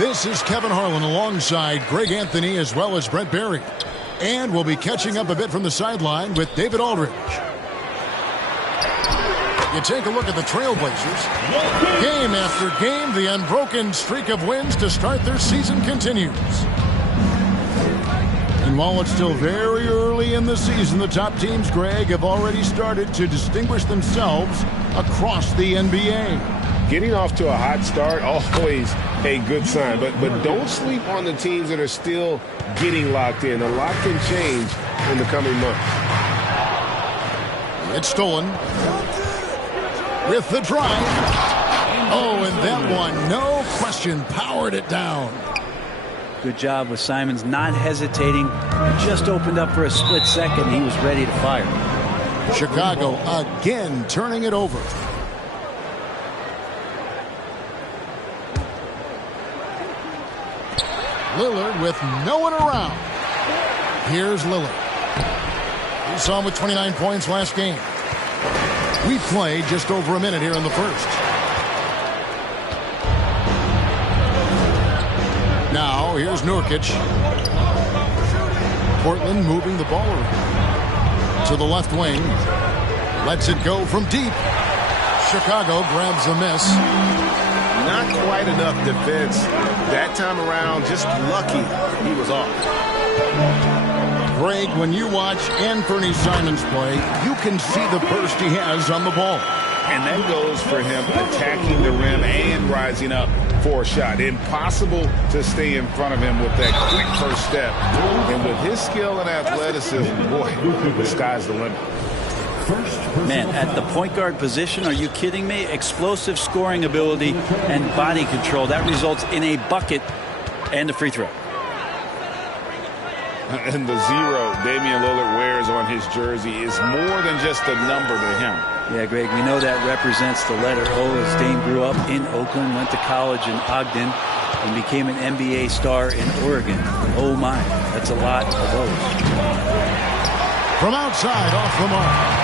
This is Kevin Harlan alongside Greg Anthony as well as Brent Barry. And we'll be catching up a bit from the sideline with David Aldridge. You take a look at the Trailblazers. Game after game, the unbroken streak of wins to start their season continues. And while it's still very early in the season, the top teams, Greg, have already started to distinguish themselves across the NBA. Getting off to a hot start, always a good sign. But don't sleep on the teams that are still getting locked in. A lot can change in the coming months. It's stolen. With the drive. Oh, and that one, no question, powered it down. Good job with Simons not hesitating. He just opened up for a split second. He was ready to fire. Chicago again turning it over. Lillard with no one around. Here's Lillard. We saw him with 29 points last game. We played just over a minute here in the first. Now, here's Nurkic. Portland moving the ball around. To the left wing. Lets it go from deep. Chicago grabs a miss. Not quite enough defense that time around. Just lucky he was off. Greg, when you watch Anthony Simons play, you can see the burst he has on the ball. And that goes for him attacking the rim and rising up for a shot. Impossible to stay in front of him with that quick first step. And with his skill and athleticism, boy, the sky's the limit. Man, at the point guard position, are you kidding me? Explosive scoring ability and body control. That results in a bucket and a free throw. And the 0 Damian Lillard wears on his jersey is more than just a number to him. Yeah, Greg, we know that represents the letter O, as Dame grew up in Oakland, went to college in Ogden, and became an NBA star in Oregon. Oh my, that's a lot of those. From outside, off the mark.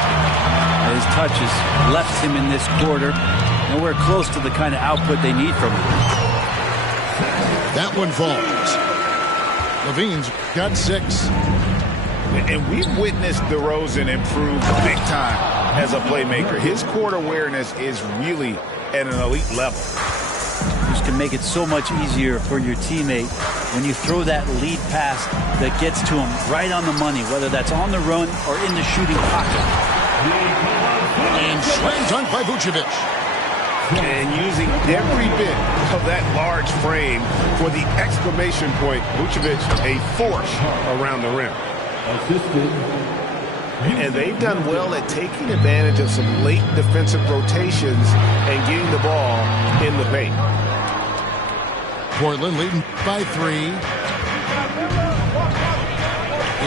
His touches left him in this quarter. Nowhere close to the kind of output they need from him. That one falls. Levine's got 6. And we've witnessed DeRozan improve big time as a playmaker. His court awareness is really at an elite level. Just can make it so much easier for your teammate when you throw that lead pass that gets to him right on the money, whether that's on the run or in the shooting pocket. And slam dunk by Vucevic. And using every bit of that large frame for the exclamation point, Vucevic a force around the rim. And they've done well at taking advantage of some late defensive rotations and getting the ball in the paint. Portland leading by 3.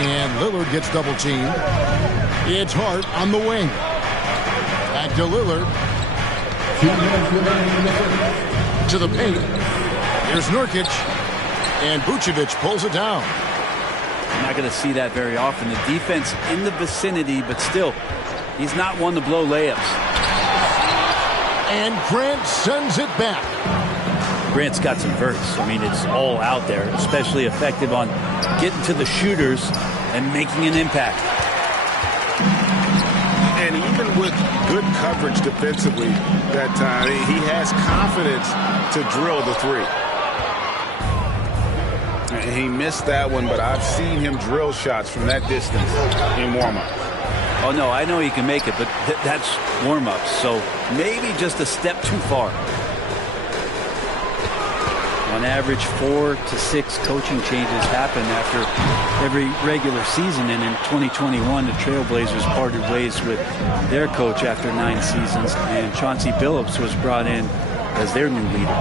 And Lillard gets double teamed. It's Hart on the wing. Back to Lillard. To the paint. Here's Nurkic. And Vucevic pulls it down. You're not going to see that very often. The defense in the vicinity, but still, he's not one to blow layups. And Grant sends it back. Grant's got some verts. I mean, it's all out there, especially effective on getting to the shooters and making an impact. And even with good coverage defensively that time, he has confidence to drill the 3. He missed that one, but I've seen him drill shots from that distance in warm-up. Oh, no, I know he can make it, but that's warm-up, so maybe just a step too far. On average, 4 to 6 coaching changes happen after every regular season, and in 2021, the Trailblazers parted ways with their coach after 9 seasons, and Chauncey Billups was brought in as their new leader.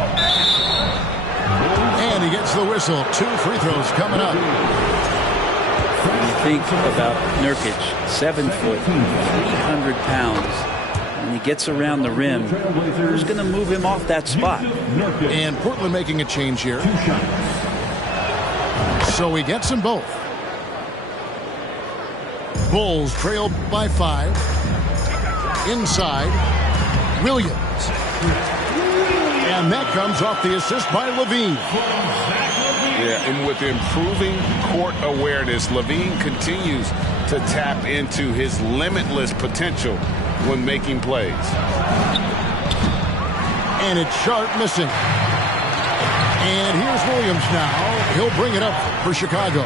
And he gets the whistle. 2 free throws coming up. When you think about Nurkic, 7 foot, 300 pounds, when he gets around the rim, who's going to move him off that spot? And Portland making a change here. So he gets them both. Bulls trail by 5. Inside, Williams. And And that comes off the assist by LaVine. Yeah, and with improving court awareness, LaVine continues to tap into his limitless potential when making plays. And it's Sharp missing. And here's Williams now. He'll bring it up for Chicago.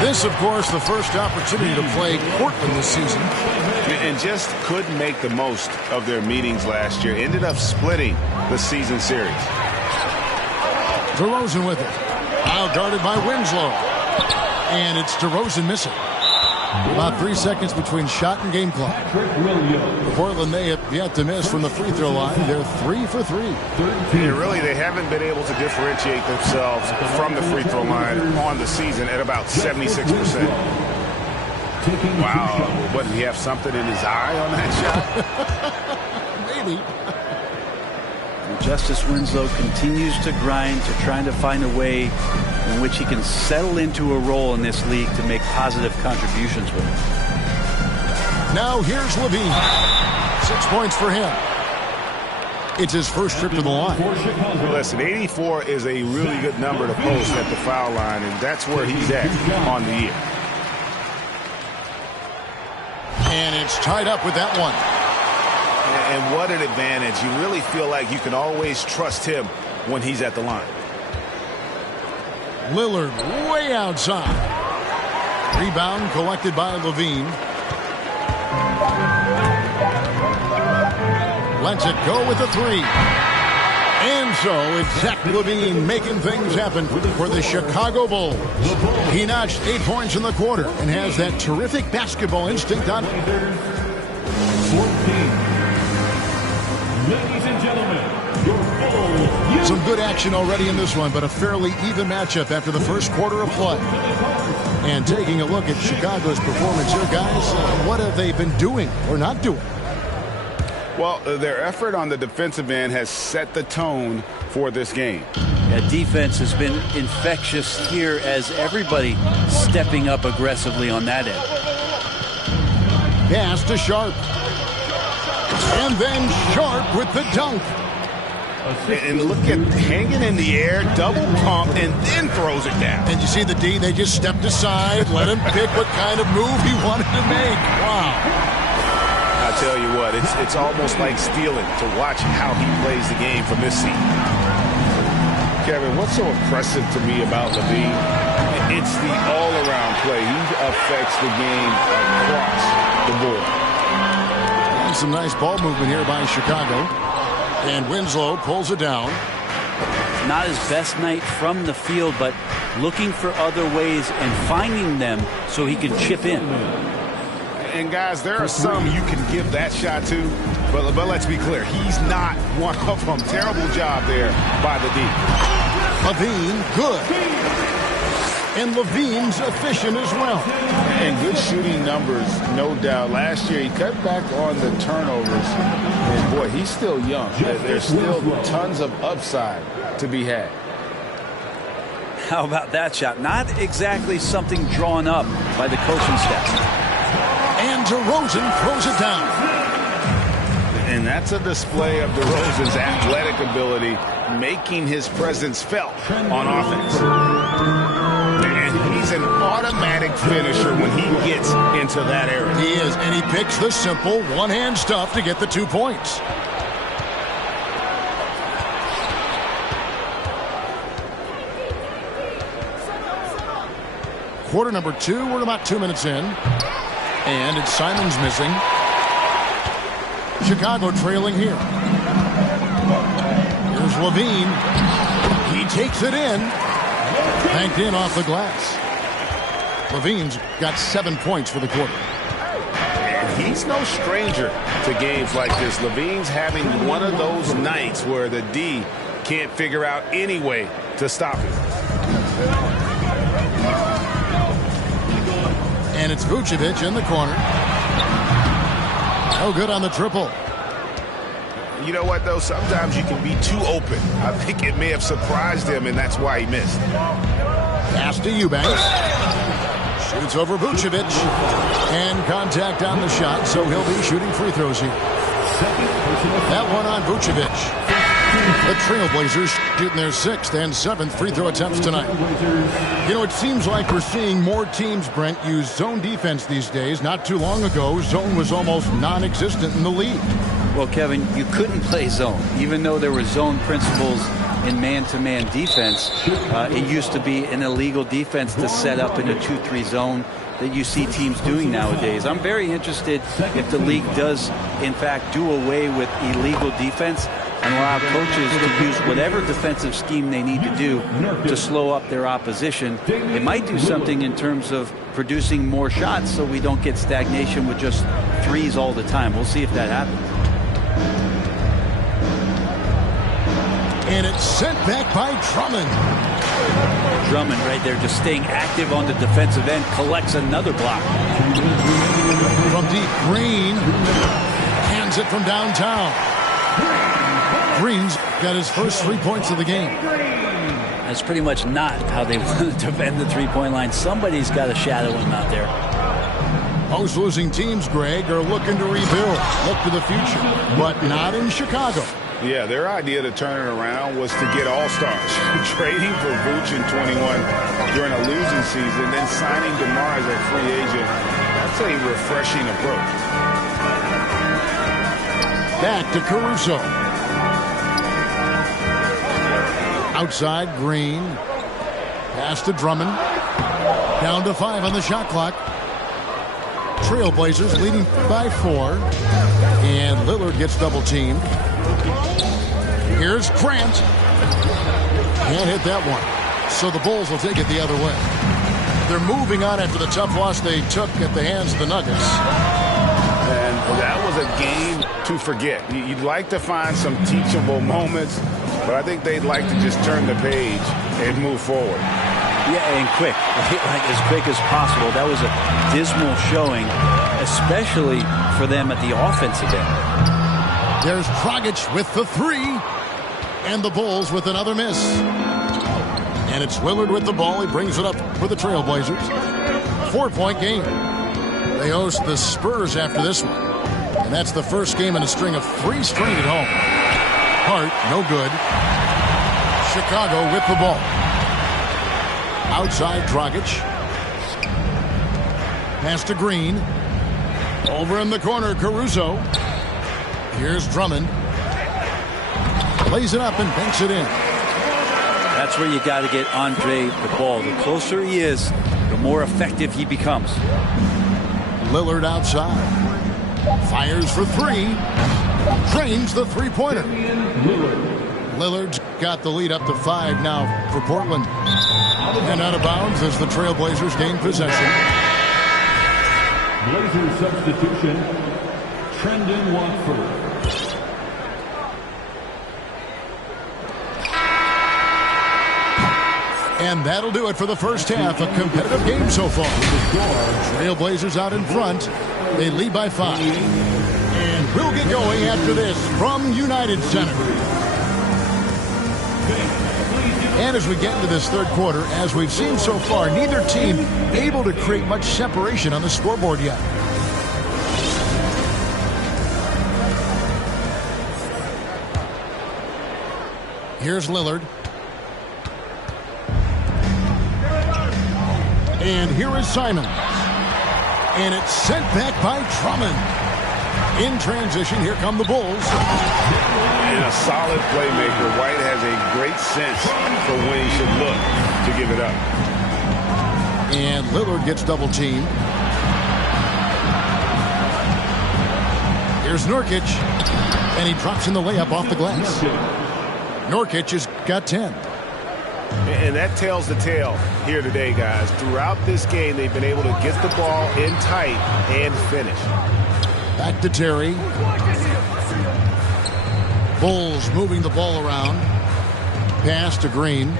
This, of course, the first opportunity to play Portland this season. And just couldn't make the most of their meetings last year. Ended up splitting the season series. DeRozan with it. Now guarded by Winslow. And it's DeRozan missing. About 3 seconds between shot and game clock. Portland, they have yet to miss from the free throw line. They're 3 for 3. Yeah, really, they haven't been able to differentiate themselves from the free throw line on the season at about 76%. Wow, what, did he have something in his eye on that shot? Maybe. Justice Winslow continues to grind to trying to find a way in which he can settle into a role in this league to make positive contributions with it. Now here's LaVine. 6 points for him. It's his first trip to the line. Listen, 84 is a really good number to post at the foul line, and that's where he's at on the year. And it's tied up with that one. And what an advantage. You really feel like you can always trust him when he's at the line. Lillard way outside. Rebound collected by LaVine. Lets it go with a three. And so it's Zach LaVine making things happen for the Chicago Bulls. He notched 8 points in the quarter and has that terrific basketball instinct on. 14. Ladies and gentlemen, your Bulls. Some good action already in this one, but a fairly even matchup after the first quarter of play. And taking a look at Chicago's performance here, guys, what have they been doing or not doing? Well, their effort on the defensive end has set the tone for this game. Yeah, defense has been infectious here as everybody stepping up aggressively on that end. Pass to Sharp. And then Sharp with the dunk. And look at hanging in the air, double pump, and then throws it down. And you see the D, they just stepped aside, let him pick what kind of move he wanted to make. Wow. I tell you what, it's almost like stealing to watch how he plays the game from this seat. Kevin, what's so impressive to me about LaVine? It's the all-around play. He affects the game across the board. And some nice ball movement here by Chicago. And Winslow pulls it down. Not his best night from the field, but looking for other ways and finding them so he can chip in. And guys, there are some you can give that shot to, but let's be clear, he's not one of them. Terrible job there by the D. LaVine, good. And LaVine's efficient as well. And good shooting numbers, no doubt. Last year, he cut back on the turnovers. And, boy, he's still young. There's still tons of upside to be had. How about that shot? Not exactly something drawn up by the coaching staff. And DeRozan throws it down. And that's a display of DeRozan's athletic ability, making his presence felt on offense. And he's an automatic finisher when he gets into that area. He is, and he picks the simple one-hand stuff to get the 2 points. Quarter number 2, we're about 2 minutes in. And it's Simons missing. Chicago trailing here. Here's LaVine. He takes it in. Banked in off the glass. LaVine's got 7 points for the quarter. And he's no stranger to games like this. LaVine's having one of those nights where the D can't figure out any way to stop him. And it's Vucevic in the corner. No good on the triple. You know what, though? Sometimes you can be too open. I think it may have surprised him, and that's why he missed. Pass to Eubanks. Shoots over Vucevic. And contact on the shot, so he'll be shooting free throws here. That one on Vucevic. The Trailblazers shooting their 6th and 7th free throw attempts tonight. You know, it seems like we're seeing more teams, Brent, use zone defense these days. Not too long ago, zone was almost non-existent in the league. Well, Kevin, you couldn't play zone. Even though there were zone principles in man-to-man defense, it used to be an illegal defense to set up in a 2-3 zone that you see teams doing nowadays. I'm very interested if the league does, in fact, do away with illegal defense and allow coaches to use whatever defensive scheme they need to do to slow up their opposition. It might do something in terms of producing more shots so we don't get stagnation with just threes all the time. We'll see if that happens. And it's sent back by Drummond. Drummond right there just staying active on the defensive end, collects another block. From deep, Green hands it from downtown. Green's got his first 3 points of the game. That's pretty much not how they want to defend the three-point line. Somebody's got to shadow him out there. Most losing teams, Greg, are looking to rebuild, look to the future, but not in Chicago. Yeah, their idea to turn it around was to get all-stars. Trading for Vooch in 21 during a losing season, then signing DeMar as a free agent. That's a refreshing approach. Back to Caruso. Outside, Green. Pass to Drummond. Down to 5 on the shot clock. Trailblazers leading by 4. And Lillard gets double-teamed. Here's Grant. Can't hit that one. So the Bulls will take it the other way. They're moving on after the tough loss they took at the hands of the Nuggets. And that was a game to forget. You'd like to find some teachable moments, but I think they'd like to just turn the page and move forward. Yeah, and quick, like as quick as possible. That was a dismal showing, especially for them at the offensive end. There's Dragic with the 3, and the Bulls with another miss. And it's Lillard with the ball. He brings it up for the Trailblazers. 4-point game. They host the Spurs after this one. And that's the first game in a string of 3 straight at home. Hart, no good. Chicago with the ball. Outside, Dragic. Pass to Green. Over in the corner, Caruso. Here's Drummond. Lays it up and banks it in. That's where you got to get Andre the ball. The closer he is, the more effective he becomes. Lillard outside. Fires for 3. Drains the three-pointer. Lillard's got the lead up to 5 now for Portland. And out of bounds as the Trailblazers gain possession. Blazers substitution, Trendon Watford. And that'll do it for the first half. A competitive game so far. Trailblazers out in front. They lead by 5. And we'll get going after this from United Center. And as we get into this third quarter, as we've seen so far, neither team able to create much separation on the scoreboard yet. Here's Lillard. And here is Simons. And it's sent back by Drummond. In transition, here come the Bulls. And a solid playmaker. White has a great sense for when he should look to give it up. And Lillard gets double-teamed. Here's Nurkic. And he drops in the layup off the glass. Nurkic has got 10. And that tells the tale here today, guys. Throughout this game, they've been able to get the ball in tight and finish. Back to Terry. Bulls moving the ball around. Pass to Green.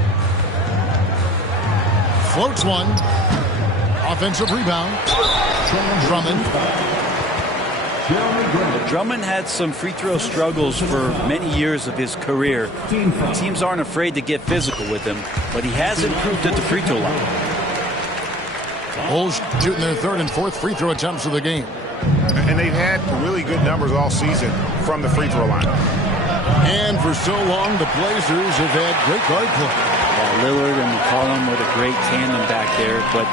Floats one. Offensive rebound. Drummond. Drummond had some free throw struggles for many years of his career. Teams aren't afraid to get physical with him, but he has improved at the free throw line. Bulls shooting their 3rd and 4th free throw attempts of the game. And they've had really good numbers all season from the free throw line. And for so long, the Blazers have had great guard play. Yeah, Lillard and McCollum were a great tandem back there, but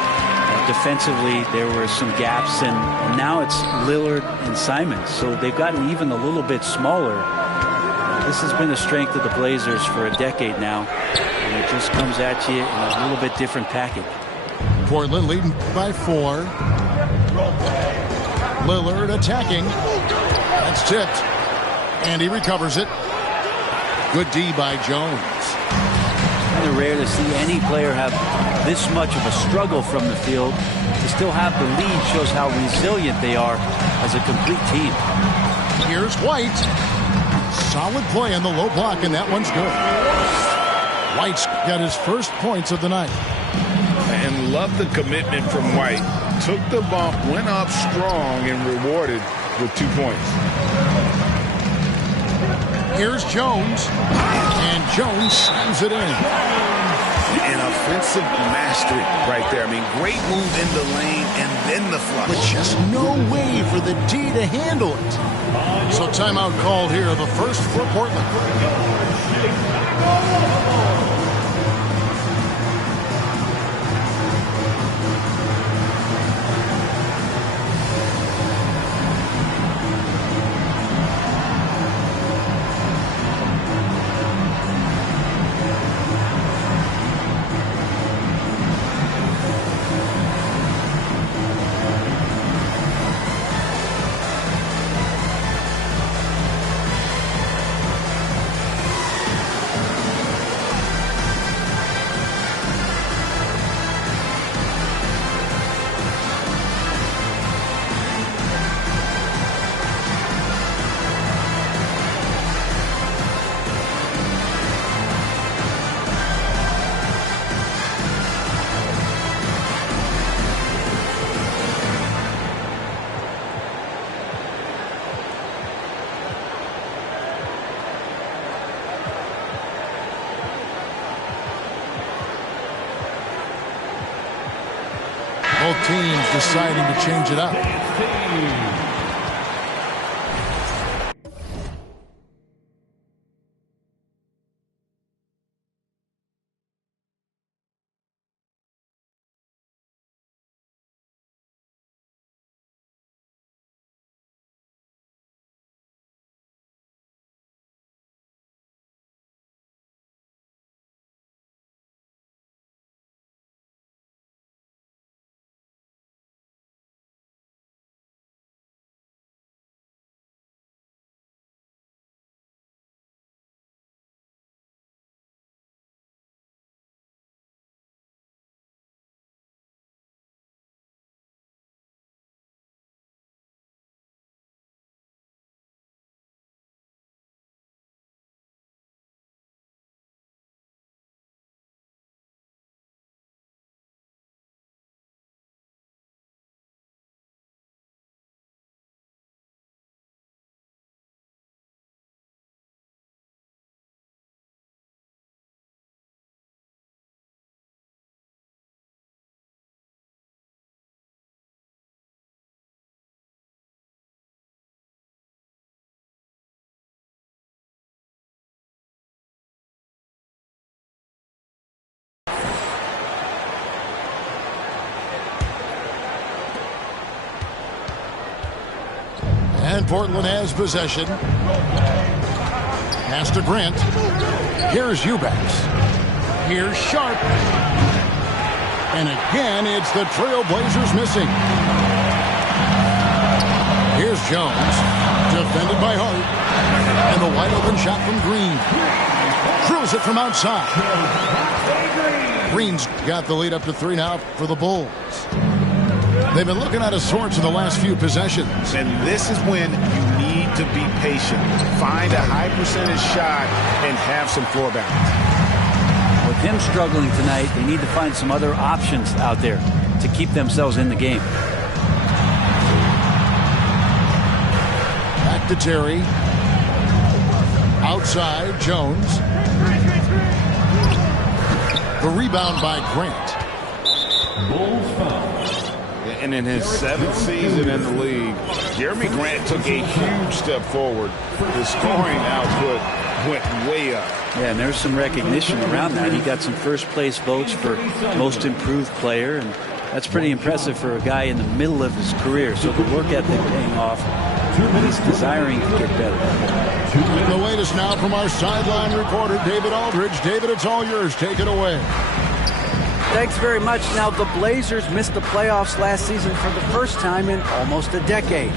defensively there were some gaps, and now it's Lillard and Simons, so they've gotten even a little bit smaller. This has been the strength of the Blazers for a decade now, and it just comes at you in a little bit different package. Portland leading by 4. Lillard attacking. That's tipped, and he recovers it. Good D by Jones. Kind of rare to see any player have this much of a struggle from the field. To still have the lead shows how resilient they are as a complete team. Here's White. Solid play on the low block, and that one's good. White's got his first points of the night. And love the commitment from White. Took the bump, went up strong, and rewarded with 2 points. Here's Jones, and Jones slams it in. An offensive mastery right there. I mean, great move in the lane and then the flush. But just no way for the D to handle it. So timeout called here, the first for Portland. Both teams deciding to change it up. And Portland has possession. Pass to Grant. Here's Eubanks. Here's Sharp. And again, it's the Trailblazers missing. Here's Jones. Defended by Hart. And the wide open shot from Green. Drills it from outside. Green's got the lead up to 3 now for the Bulls. They've been looking out of sorts in the last few possessions. And this is when you need to be patient. Find a high percentage shot and have some floor balance. With him struggling tonight, they need to find some other options out there to keep themselves in the game. Back to Terry. Outside, Jones. The rebound by Grant. Bulls foul. And in his 7th season in the league, Jeremy Grant took a huge step forward. His scoring output went way up. Yeah, and there's some recognition around that. He got some first place votes for most improved player, and that's pretty impressive for a guy in the middle of his career. So the work ethic paying off. He's desiring to get better. And the latest now from our sideline reporter, David Aldridge. David, it's all yours. Take it away. Thanks very much. Now, the Blazers missed the playoffs last season for the first time in almost a decade.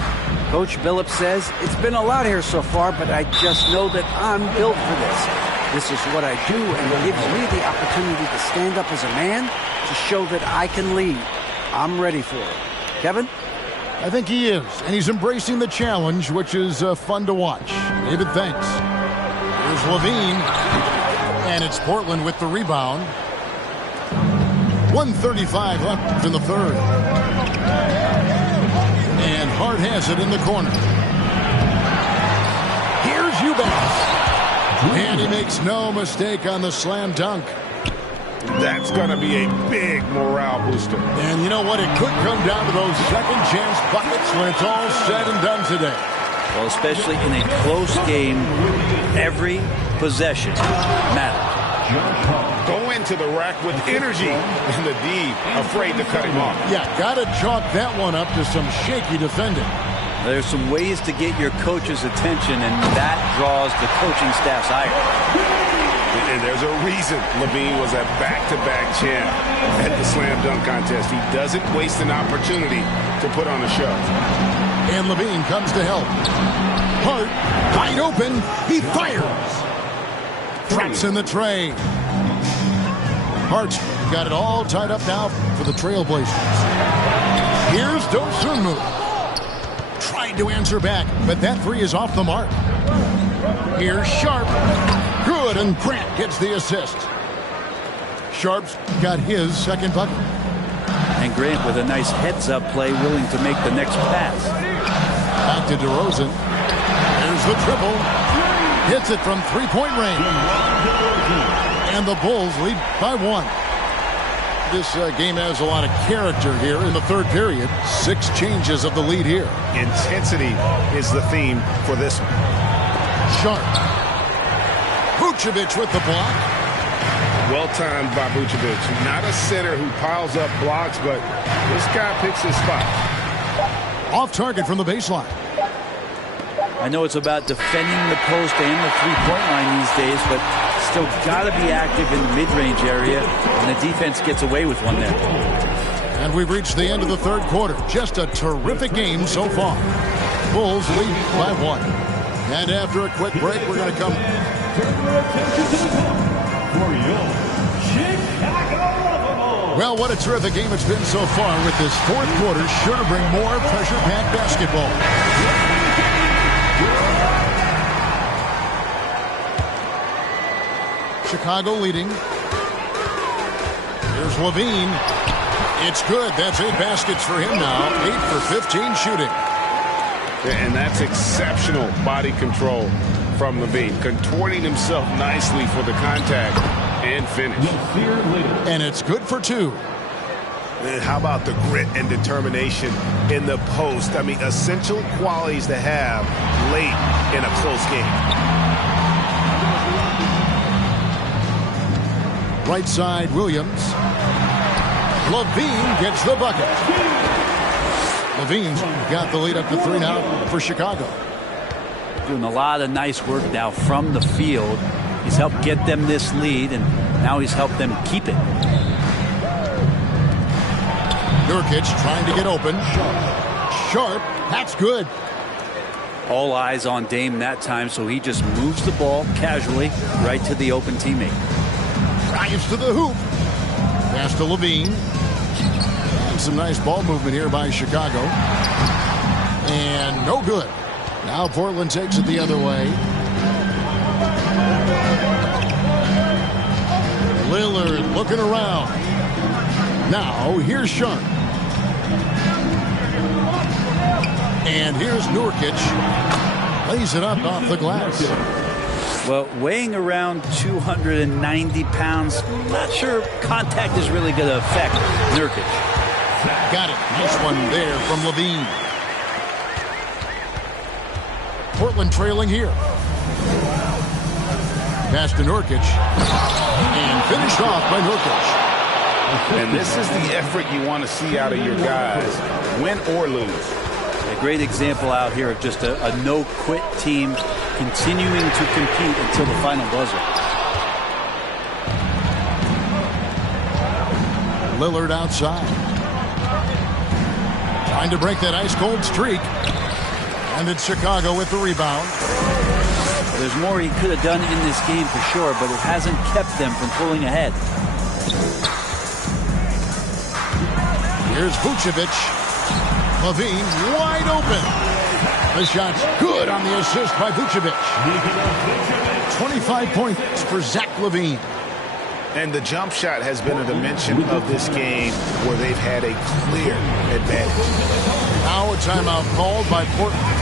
Coach Billups says, it's been a lot here so far, but I just know that I'm built for this. This is what I do, and it gives me the opportunity to stand up as a man to show that I can lead. I'm ready for it. Kevin? I think he is, and he's embracing the challenge, which is fun to watch. David, thanks. Here's Levine, and it's Portland with the rebound. 1:35 left in the third. And Hart has it in the corner. Here's Eubanks. And he makes no mistake on the slam dunk. That's going to be a big morale booster. And you know what? It could come down to those second chance buckets when it's all said and done today. Well, especially in a close game, every possession matters. Go into the rack with energy, and the D afraid to cut him off. Yeah, got to chalk that one up to some shaky defending. There's some ways to get your coach's attention, and that draws the coaching staff's ire. And there's a reason Levine was a back-to-back champ at the slam dunk contest. He doesn't waste an opportunity to put on a show. And Levine comes to help. Hart, wide open, he fires. Traps in the tray. Hart's got it all tied up now for the Trailblazers. Here's Dosunmu. Tried to answer back, but that three is off the mark. Here's Sharp. Good, and Grant gets the assist. Sharp's got his second bucket. And Grant with a nice heads-up play, willing to make the next pass. Back to DeRozan. There's the triple. Hits it from three-point range. And the Bulls lead by one. This game has a lot of character here in the third period. 6 changes of the lead here. Intensity is the theme for this one. Sharp. Vucevic with the block. Well-timed by Vucevic. Not a center who piles up blocks, but this guy picks his spot. Off target from the baseline. I know it's about defending the post and the three-point line these days, but still got to be active in the mid-range area, and the defense gets away with one there. And we've reached the end of the third quarter. Just a terrific game so far. Bulls lead by 1. And after a quick break, we're going to come. Well, what a terrific game it's been so far, with this fourth quarter sure to bring more pressure-packed basketball. Chicago leading. Here's Levine. It's good. That's 8 baskets for him now. 8 for 15 shooting. And that's exceptional body control from Levine, contorting himself nicely for the contact and finish. And it's good for 2. And how about the grit and determination in the post? I mean, essential qualities to have late in a close game. Right side, Williams. Levine gets the bucket. Levine's got the lead up to 3 now for Chicago. Doing a lot of nice work now from the field. He's helped get them this lead, and now he's helped them keep it. Nurkic trying to get open. Sharp, that's good. All eyes on Dame that time, so he just moves the ball casually right to the open teammate. Drives to the hoop. Pass to Levine. And some nice ball movement here by Chicago. And no good. Now Portland takes it the other way. Lillard looking around. Now here's Sharp. And here's Nurkic. Lays it up off the glass. Well, weighing around 290 pounds, not sure contact is really going to affect Nurkic. Got it. Nice one there from Levine. Portland trailing here. Pass to Nurkic. And finished off by Nurkic. And this is the effort you want to see out of your guys, win or lose. A great example out here of just a no-quit team continuing to compete until the final buzzer. Lillard outside. Trying to break that ice-cold streak. And it's Chicago with the rebound. There's more he could have done in this game for sure, but it hasn't kept them from pulling ahead. Here's Vucevic. Levine wide open. The shot's good on the assist by Vucevic. 25 points for Zach LaVine. And the jump shot has been a dimension of this game where they've had a clear advantage. Now a timeout called by Portland.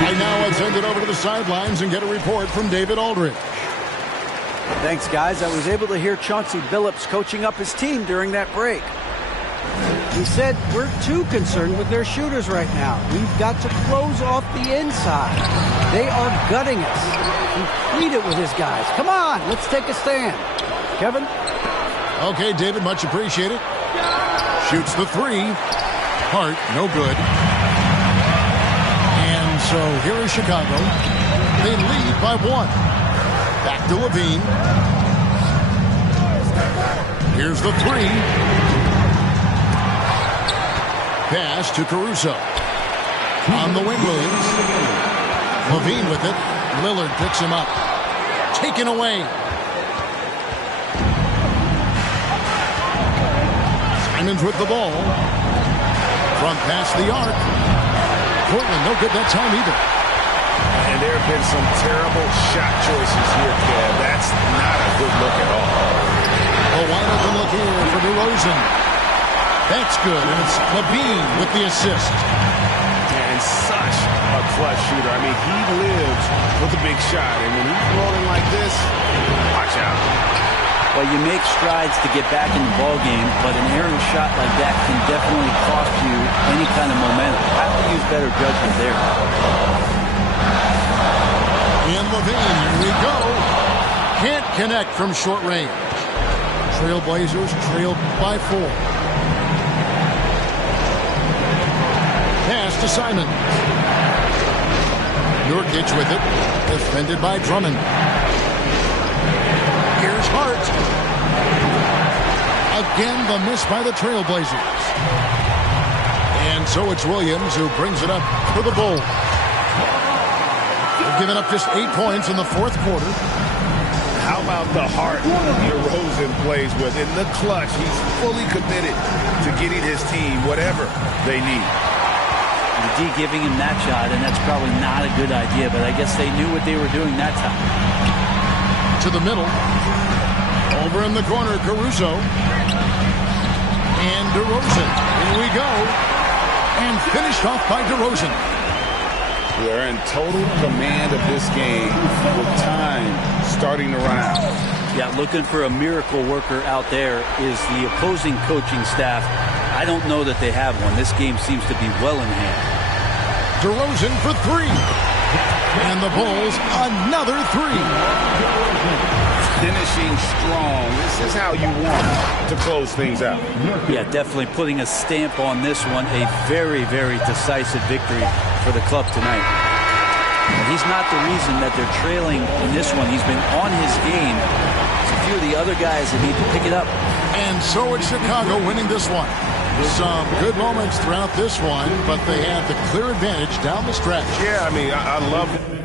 I now let's send it over to the sidelines and get a report from David Aldridge. Thanks, guys. I was able to hear Chauncey Billups coaching up his team during that break. He said, we're too concerned with their shooters right now. We've got to close off the inside. They are gutting us. Complete it with his guys. Come on, let's take a stand. Kevin? Okay, David, much appreciated. Shoots the three. Hart, no good. And so here is Chicago. They lead by one. Back to Levine. Here's the three. Pass to Caruso. On the wing, Williams. Levine with it. Lillard picks him up. Taken away. Simons with the ball. Front pass the arc. Portland no good that time either. And there have been some terrible shot choices here, Kev. That's not a good look at all. A wide open look here for DeRozan. That's good, and it's LaVine with the assist. And such a clutch shooter. I mean, he lives with a big shot, and when he's rolling like this, watch out. Well, you make strides to get back in the ball game, but an errant shot like that can definitely cost you any kind of momentum. You have to use better judgment there. And LaVine, here we go. Can't connect from short range. Trailblazers trail by 4. Pass to Simon. Nurkic with it. Defended by Drummond. Here's Hart. Again, the miss by the Trailblazers. And so it's Williams who brings it up for the Bulls. They've given up just 8 points in the fourth quarter. How about the heart DeRozan plays with? In the clutch, he's fully committed to getting his team whatever they need. The D giving him that shot, and that's probably not a good idea, but I guess they knew what they were doing that time. To the middle. Over in the corner, Caruso. And DeRozan. Here we go. And finished off by DeRozan. They're in total command of this game with time starting to run out. Yeah, looking for a miracle worker out there is the opposing coaching staff. I don't know that they have one. This game seems to be well in hand. DeRozan for 3. And the Bulls, another 3. Finishing strong. This is how you want to close things out. Yeah, definitely putting a stamp on this one. A very, very decisive victory for the club tonight. He's not the reason that they're trailing in this one. He's been on his game. It's a few of the other guys that need to pick it up. And so it's Chicago winning this one. Some good moments throughout this one, but they had the clear advantage down the stretch. Yeah, I mean, I love it.